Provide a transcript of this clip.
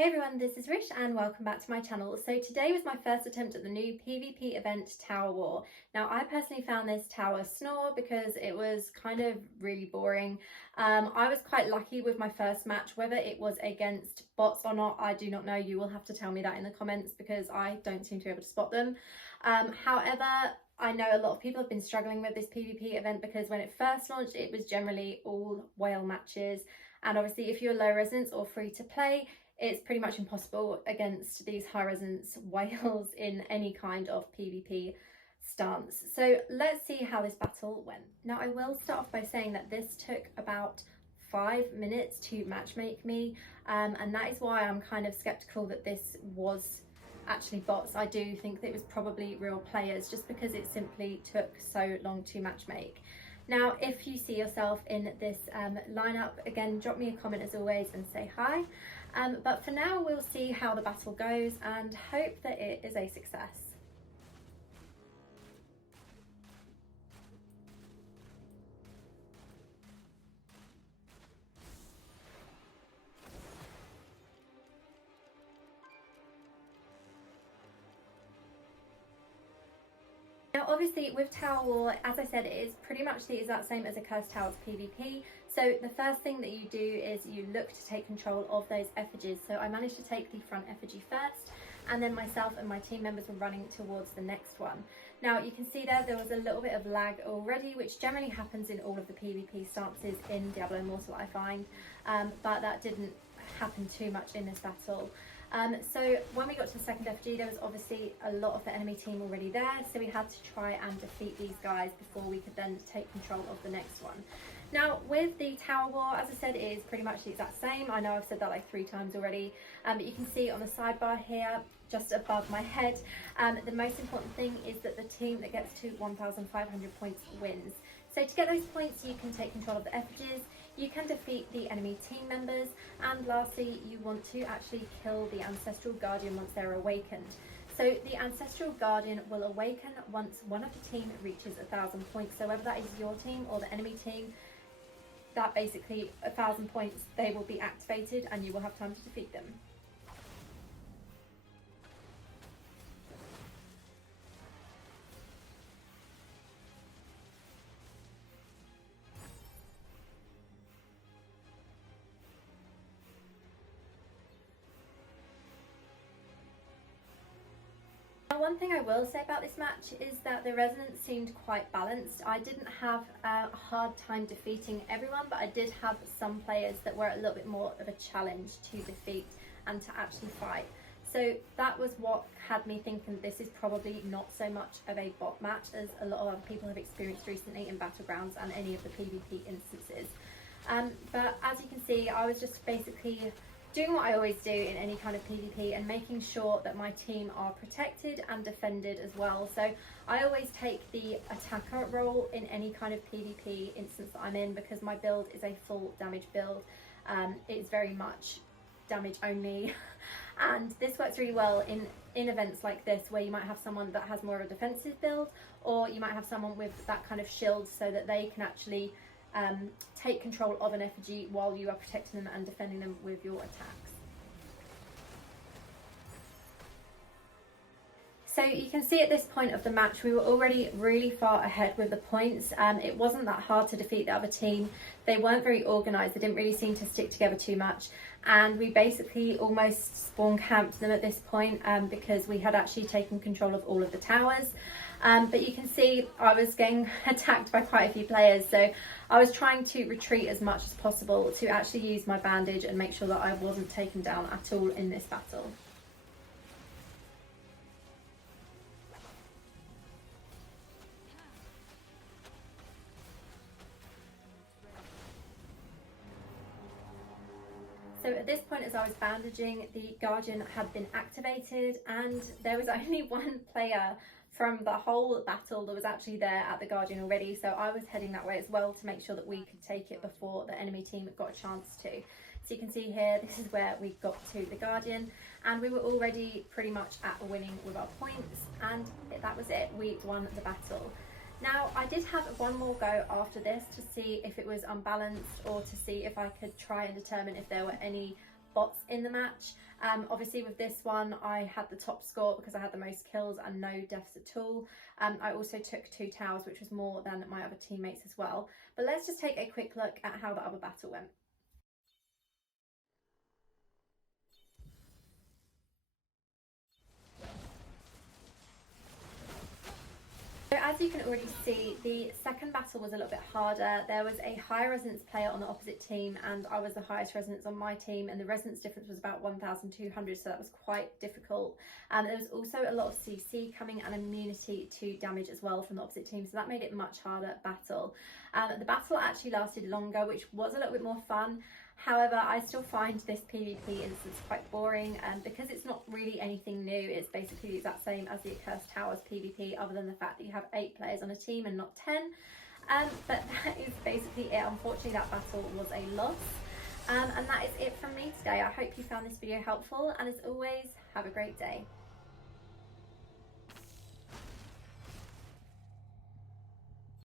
Hey everyone, this is Rish and welcome back to my channel. So today was my first attempt at the new PvP event Tower War. Now I personally found this tower snore because it was kind of really boring. I was quite lucky with my first match. Whether it was against bots or not, I do not know. You will have to tell me that in the comments because I don't seem to be able to spot them. However, I know a lot of people have been struggling with this PvP event because when it first launched it was generally all whale matches, and obviously if you're low resonance or free to play, it's pretty much impossible against these high resonance whales in any kind of PvP stance. So let's see how this battle went. Now I will start off by saying that this took about 5 minutes to matchmake me, and that is why I'm kind of skeptical that this was actually bots. I do think that it was probably real players just because it simply took so long to matchmake. Now, if you see yourself in this lineup, again, drop me a comment as always and say hi. But for now, we'll see how the battle goes and hope that it is a success. Now obviously with Tower War, as I said, it is pretty much the exact same as a Cursed Towers PvP. So the first thing that you do is you look to take control of those effigies. So I managed to take the front effigy first, and then myself and my team members were running towards the next one. Now you can see there was a little bit of lag already, which generally happens in all of the PvP stances in Diablo Immortal, I find, but that didn't happen too much in this battle. So when we got to the second FG, there was obviously a lot of the enemy team already there, so we had to try and defeat these guys before we could then take control of the next one. Now with the Tower War, as I said, it is pretty much the exact same. I know I've said that like 3 times already, but you can see on the sidebar here, just above my head, the most important thing is that the team that gets to 1,500 points wins. So to get those points, you can take control of the effigies, you can defeat the enemy team members, and lastly, you want to actually kill the Ancestral Guardian once they're awakened. So the Ancestral Guardian will awaken once one of the team reaches 1,000 points. So whether that is your team or the enemy team, that basically 1,000 points, they will be activated and you will have time to defeat them. One thing I will say about this match is that the resonance seemed quite balanced. I didn't have a hard time defeating everyone, but I did have some players that were a little bit more of a challenge to defeat and to actually fight. So that was what had me thinking this is probably not so much of a bot match as a lot of other people have experienced recently in Battlegrounds and any of the PvP instances. But as you can see, I was just basically doing what I always do in any kind of PvP and making sure that my team are protected and defended as well. So I always take the attacker role in any kind of PvP instance that I'm in because my build is a full damage build. It's very much damage only and this works really well in events like this where you might have someone that has more of a defensive build, or you might have someone with that kind of shield so that they can actually take control of an effigy while you are protecting them and defending them with your attacks. So you can see at this point of the match we were already really far ahead with the points. It wasn't that hard to defeat the other team. They weren't very organised, they didn't really seem to stick together too much, and we basically almost spawn camped them at this point because we had actually taken control of all of the towers. But you can see I was getting attacked by quite a few players, so I was trying to retreat as much as possible to actually use my bandage and make sure that I wasn't taken down at all in this battle. So at this point, as I was bandaging, the Guardian had been activated and there was only one player from the whole battle that was actually there at the Guardian already. So I was heading that way as well to make sure that we could take it before the enemy team got a chance to. So you can see here, this is where we got to the Guardian and we were already pretty much at winning with our points, and that was it, we won the battle. Now, I did have one more go after this to see if it was unbalanced or to see if I could try and determine if there were any bots in the match. Obviously with this one I had the top score because I had the most kills and no deaths at all. I also took 2 towers, which was more than my other teammates as well. But let's just take a quick look at how the other battle went. So as you can already see, the second battle was a little bit harder. There was a high resonance player on the opposite team and I was the highest resonance on my team, and the resonance difference was about 1,200, so that was quite difficult. There was also a lot of CC coming and immunity to damage as well from the opposite team, so that made it a much harder battle. The battle actually lasted longer, which was a little bit more fun. However, I still find this PvP instance quite boring, because it's not really anything new. It's basically the exact same as the Accursed Towers PvP, other than the fact that you have 8 players on a team and not 10. But that is basically it. Unfortunately, that battle was a loss. And that is it from me today. I hope you found this video helpful, and as always, have a great day.